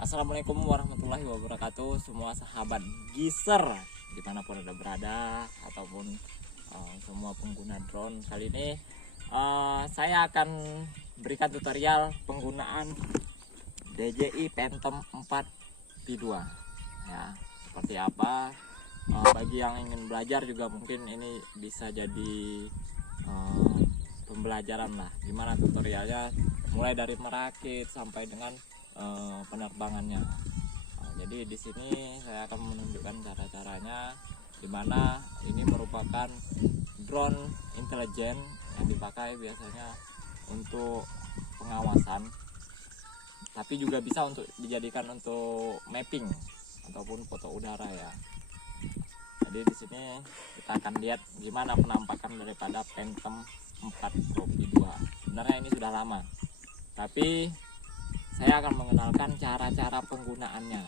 Assalamualaikum warahmatullahi wabarakatuh, semua sahabat Giser dimanapun Anda berada ataupun semua pengguna drone. Kali ini saya akan berikan tutorial penggunaan DJI Phantom 4 V2 ya. Seperti apa, bagi yang ingin belajar juga mungkin ini bisa jadi pembelajaran lah, gimana tutorialnya mulai dari merakit sampai dengan penerbangannya. Jadi di sini saya akan menunjukkan cara-caranya, dimana ini merupakan drone intelijen yang dipakai biasanya untuk pengawasan, tapi juga bisa untuk dijadikan untuk mapping ataupun foto udara ya. Jadi di sini kita akan lihat gimana penampakan daripada Phantom 4 Pro V2. Sebenarnya ini sudah lama, tapi saya akan mengenalkan cara-cara penggunaannya,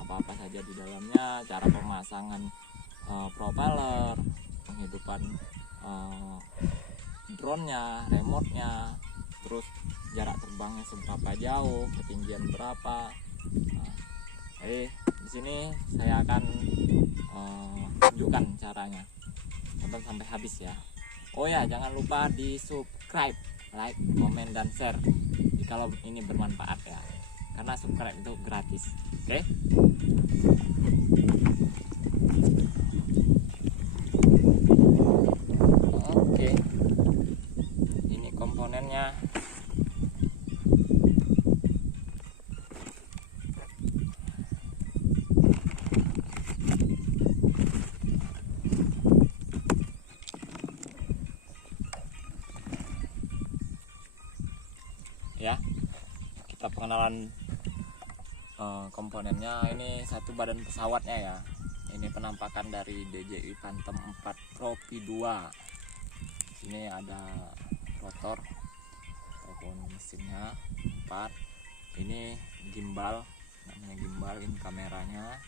apa-apa saja di dalamnya, cara pemasangan propeller, penghidupan drone-nya, remote-nya, terus jarak terbangnya seberapa jauh, ketinggian berapa. Jadi di sini saya akan tunjukkan caranya, tonton sampai habis ya. Oh ya, jangan lupa di subscribe, like, komen, dan share kalau ini bermanfaat ya, karena subscribe itu gratis. Oke, ini komponennya. Ya, kita pengenalan komponennya. Ini satu badan pesawatnya ya. Ini penampakan dari DJI Phantom 4 Pro V2. Sini ada rotor ataupun mesinnya 4. Ini gimbal, namanya gimbal. Ini kameranya.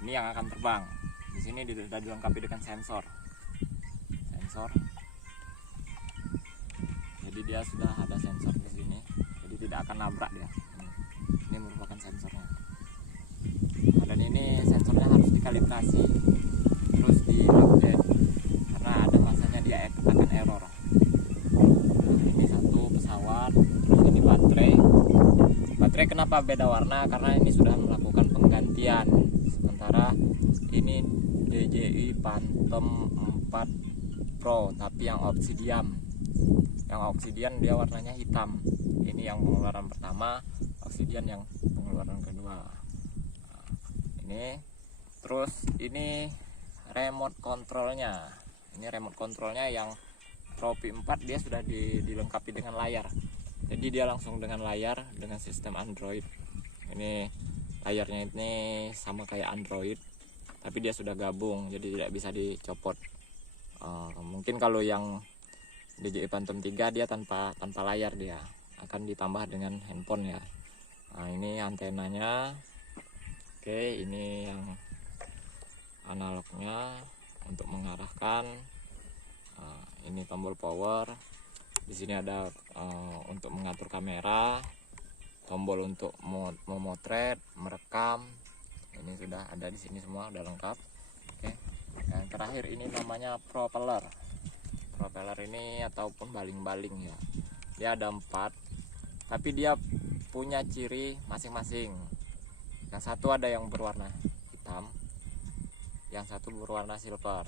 Ini yang akan terbang. Di sini sudah dilengkapi dengan sensor. Jadi dia sudah ada sensor di sini, jadi tidak akan nabrak dia. Ini merupakan sensornya. Dan ini sensornya harus dikalibrasi, terus diupdate, karena ada masanya dia akan error. Ini satu pesawat, terus ini baterai. Baterai kenapa beda warna? Karena ini sudah melakukan penggantian. Sementara ini DJI Phantom 4 Pro, tapi yang obsidian. Yang obsidian dia warnanya hitam. Ini yang pengeluaran pertama, obsidian yang pengeluaran kedua. Nah, ini terus ini remote controlnya. Ini remote controlnya yang Pro V4 dia sudah dilengkapi dengan layar. Jadi dia langsung dengan layar dengan sistem Android. Ini layarnya ini sama kayak Android, tapi dia sudah gabung, jadi tidak bisa dicopot. Mungkin kalau yang DJI Phantom 3 dia tanpa layar, dia akan ditambah dengan handphone ya. Nah, ini antenanya. Oke, ini yang analognya untuk mengarahkan. Nah, ini tombol power. Di sini ada untuk mengatur kamera, tombol untuk memotret, merekam. Ini sudah ada di sini semua, udah lengkap. Oke. Yang terakhir ini namanya propeller. Propeller ini ataupun baling-baling ya, dia ada 4, tapi dia punya ciri masing-masing. Yang satu ada yang berwarna hitam, yang satu berwarna silver.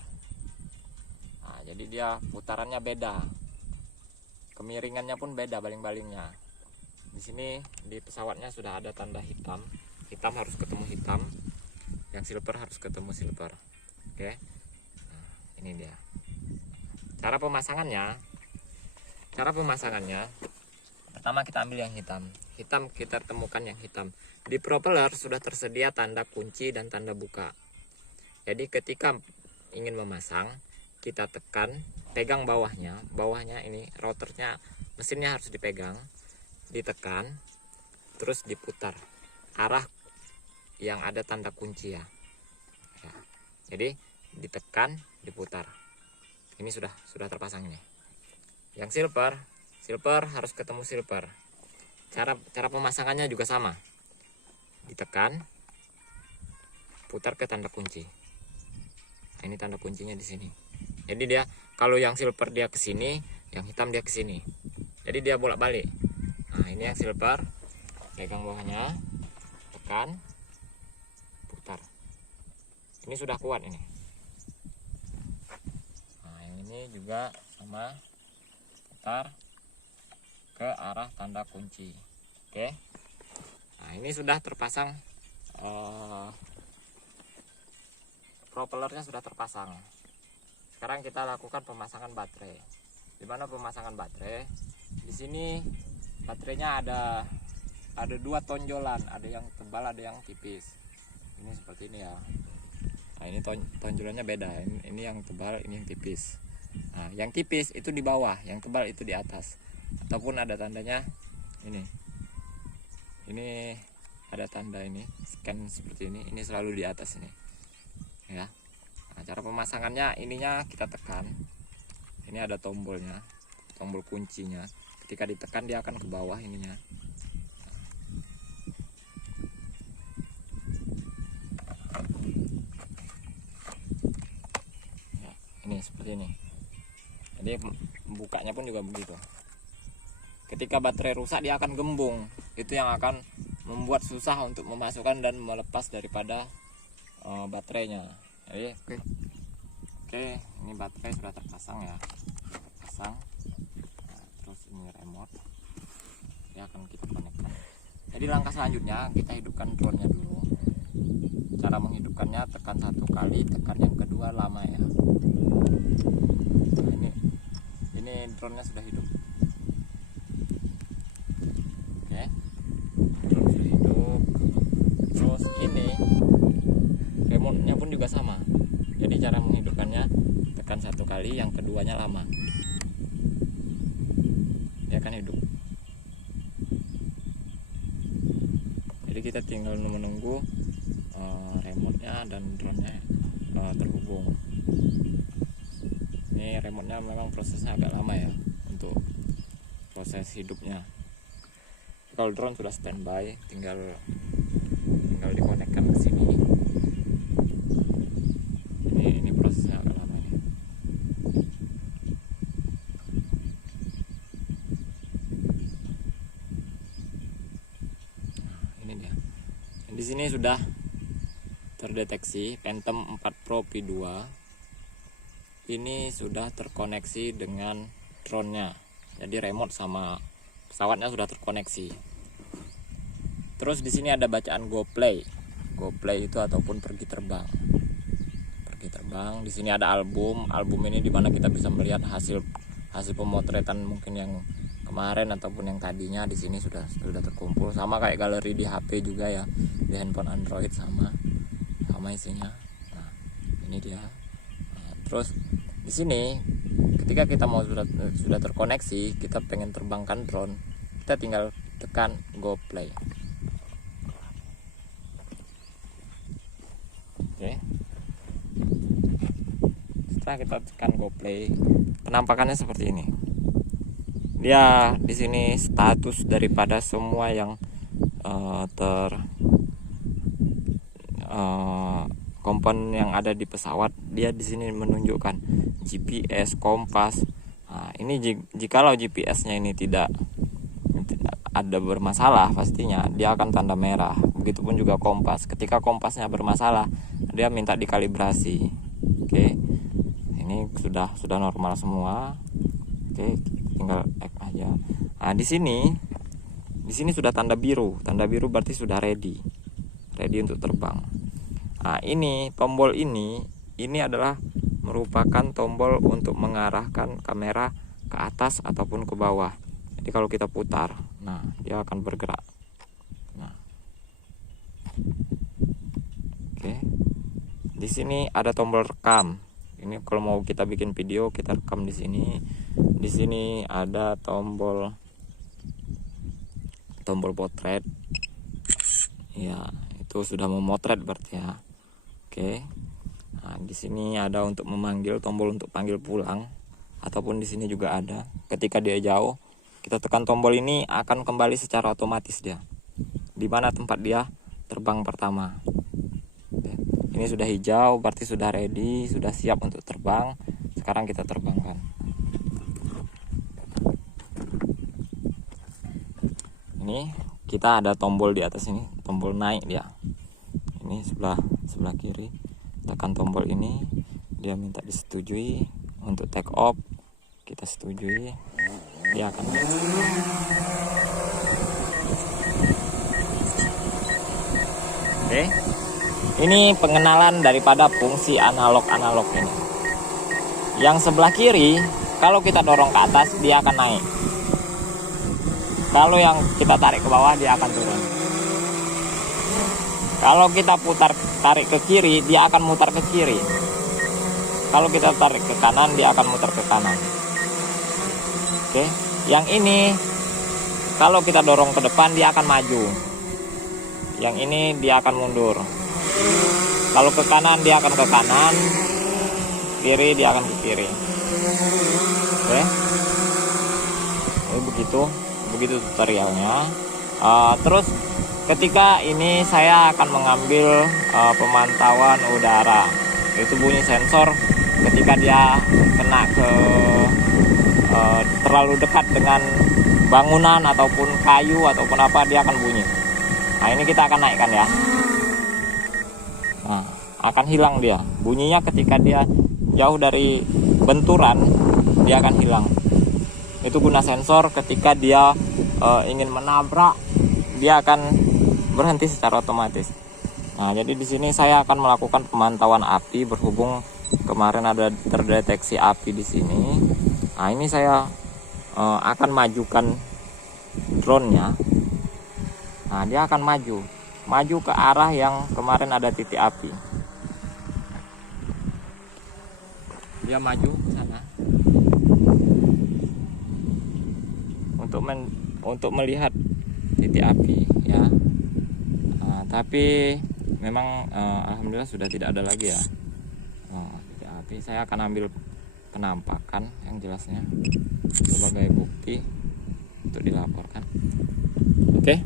Nah, jadi dia putarannya beda, kemiringannya pun beda baling-balingnya. Di sini di pesawatnya sudah ada tanda hitam, hitam harus ketemu hitam, yang silver harus ketemu silver. Oke, nah, ini dia. Cara pemasangannya, pertama kita ambil yang hitam. Kita temukan yang hitam. Di propeller sudah tersedia tanda kunci dan tanda buka. Jadi ketika ingin memasang, kita pegang bawahnya ini rotornya, mesinnya harus dipegang, ditekan, terus diputar arah yang ada tanda kunci ya. Jadi ditekan, diputar. Ini sudah terpasang nih. Yang silver harus ketemu silver. Cara pemasangannya juga sama. Ditekan, putar ke tanda kunci. Nah, ini tanda kuncinya di sini. Jadi dia kalau yang silver dia ke sini, yang hitam dia ke sini. Jadi dia bolak-balik. Nah, ini yang silver, pegang bawahnya, tekan, putar. Ini sudah kuat ini. Nah, yang ini juga sama, putar ke arah tanda kunci. Oke. Nah, ini sudah terpasang, propellernya sudah terpasang. Sekarang kita lakukan pemasangan baterai. Di mana pemasangan baterai? Di sini baterainya ada dua tonjolan, ada yang tebal, ada yang tipis. Ini seperti ini ya. Nah, ini tonjolannya beda. Ini yang tebal, ini yang tipis. Nah, yang tipis itu di bawah, yang tebal itu di atas. Ataupun ada tandanya ini. Ini ada tanda ini, scan seperti ini. Ini selalu di atas ini. Ya. Nah, cara pemasangannya ininya kita tekan. Ini ada tombolnya, tombol kuncinya. Ketika ditekan dia akan ke bawah ininya. Ya, ini seperti ini. Jadi bukanya pun juga begitu. Ketika baterai rusak dia akan gembung. Itu yang akan membuat susah untuk memasukkan dan melepas daripada baterainya. Jadi oke, ini baterai sudah terpasang ya. Pasang. Nah, terus ini remote. Dia akan kita konekkan. Jadi langkah selanjutnya kita hidupkan drone-nya dulu. Cara menghidupkannya tekan satu kali, tekan yang kedua lama ya. Nah, ini drone-nya sudah hidup. Oke. Drone sudah hidup. Terus ini remote-nya pun juga sama. Jadi cara menghidupkannya tekan satu kali, yang keduanya lama. Dia akan hidup. Jadi kita tinggal menunggu remote-nya dan drone-nya terhubung. Ini remote-nya memang prosesnya agak lama ya untuk proses hidupnya. Kalau drone sudah standby, tinggal dikonekkan ke sini. Ini prosesnya agak lama nih. Ini dia. Di sini sudah terdeteksi Phantom 4 Pro V2. Ini sudah terkoneksi dengan drone-nya. Jadi remote sama pesawatnya sudah terkoneksi. Terus di sini ada bacaan GoPlay. GoPlay itu ataupun pergi terbang. Di sini ada album ini dimana kita bisa melihat hasil pemotretan mungkin yang kemarin ataupun yang tadinya. Di sini sudah terkumpul, sama kayak galeri di HP juga ya, di handphone Android sama isinya. Nah, ini dia. Nah, terus di sini ketika kita mau sudah terkoneksi, kita pengen terbangkan drone, kita tinggal tekan GoPlay. Oke. Setelah kita tekan GoPlay, penampakannya seperti ini. Dia di sini status daripada semua yang komponen yang ada di pesawat. Dia di sini menunjukkan GPS, kompas. Nah, ini jikalau GPS-nya ini tidak ada bermasalah, pastinya dia akan tanda merah. Begitupun juga kompas. Ketika kompasnya bermasalah, dia minta dikalibrasi. Oke. Ini sudah normal semua. Oke, tinggal aja. Nah, di sini sudah tanda biru. Tanda biru berarti sudah ready untuk terbang. Nah, ini tombol ini adalah merupakan tombol untuk mengarahkan kamera ke atas ataupun ke bawah. Jadi kalau kita putar, nah dia akan bergerak. Nah, oke. Di sini ada tombol rekam. Ini kalau mau kita bikin video, kita rekam di sini. Di sini ada tombol potret. Ya, itu sudah memotret berarti ya. Oke. Nah, di sini ada untuk memanggil, tombol untuk panggil pulang, ataupun di sini juga ada ketika dia jauh kita tekan tombol ini akan kembali secara otomatis dia. Di mana tempat dia terbang pertama. Ini sudah hijau, berarti sudah ready, sudah siap untuk terbang. Sekarang kita terbangkan. Ini kita ada tombol di atas ini, tombol naik dia. Ini sebelah kiri. Tekan tombol ini, dia minta disetujui untuk take off. Kita setujui, dia akan naik. Oke. Ini pengenalan daripada fungsi analog ini. Yang sebelah kiri, kalau kita dorong ke atas, dia akan naik. Kalau yang kita tarik ke bawah, dia akan turun. Kalau kita tarik ke kiri, dia akan mutar ke kiri. Kalau kita tarik ke kanan, dia akan mutar ke kanan. Oke. Yang ini, kalau kita dorong ke depan, dia akan maju. Yang ini dia akan mundur. Kalau ke kanan dia akan ke kanan, kiri dia akan ke kiri. Oke. Jadi begitu tutorialnya. Terus ketika ini saya akan mengambil pemantauan udara. Itu bunyi sensor ketika dia kena ke terlalu dekat dengan bangunan ataupun kayu ataupun apa, dia akan bunyi. Nah, ini kita akan naikkan ya. Nah, akan hilang dia. Bunyinya ketika dia jauh dari benturan, dia akan hilang. Itu guna sensor ketika dia ingin menabrak, dia akan berhenti secara otomatis. Nah, jadi di sini saya akan melakukan pemantauan api berhubung kemarin ada terdeteksi api di sini. Nah, ini saya akan majukan drone-nya. Nah, dia akan maju ke arah yang kemarin ada titik api. Dia maju ke sana untuk melihat titik api ya. Tapi memang alhamdulillah sudah tidak ada lagi ya titik api. Saya akan ambil penampakan yang jelasnya sebagai bukti untuk dilaporkan. Oke.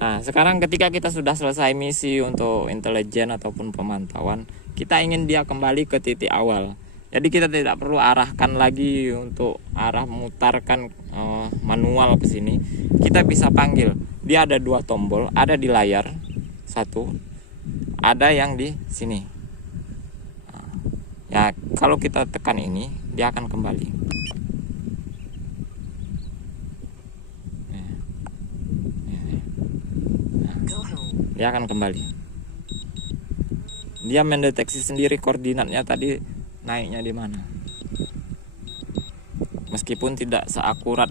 Nah, sekarang ketika kita sudah selesai misi untuk intelijen ataupun pemantauan, kita ingin dia kembali ke titik awal. Jadi kita tidak perlu arahkan lagi untuk arah memutarkan manual ke sini. Kita bisa panggil. Dia ada 2 tombol, ada di layar satu, ada yang di sini. Nah, ya kalau kita tekan ini, dia akan kembali. Dia akan kembali. Dia mendeteksi sendiri koordinatnya tadi naiknya di mana. Meskipun tidak seakurat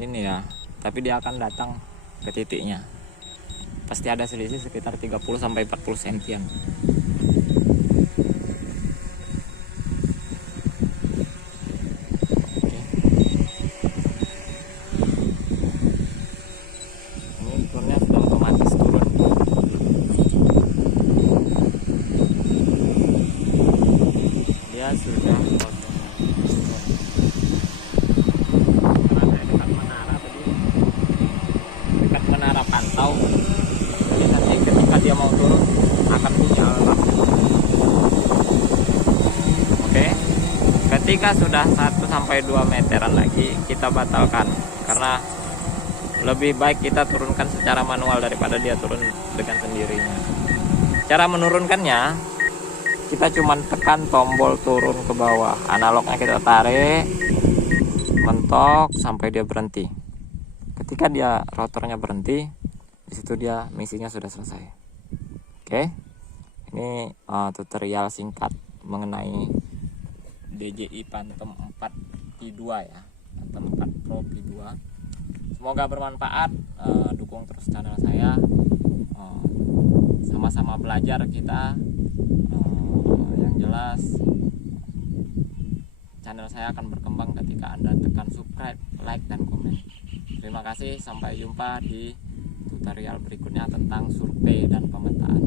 ini ya, tapi dia akan datang ke titiknya. Pasti ada selisih sekitar 30 sampai 40 sentian. Sudah dekat menara pantau, jadi nanti ketika dia mau turun akan bunyi alarm. Oke, ketika sudah 1-2 meteran lagi kita batalkan, karena lebih baik kita turunkan secara manual daripada dia turun dengan sendirinya. Cara menurunkannya, kita cuma tekan tombol turun ke bawah, analognya kita tarik, mentok sampai dia berhenti. Ketika dia rotornya berhenti, di situ dia misinya sudah selesai. Oke, ini tutorial singkat mengenai DJI Phantom 4 P2 ya, Phantom 4 Pro P2. Semoga bermanfaat. Dukung terus channel saya, sama-sama belajar kita. Yang jelas channel saya akan berkembang ketika Anda tekan subscribe, like, dan komen. Terima kasih, sampai jumpa di tutorial berikutnya tentang survei dan pemetaan.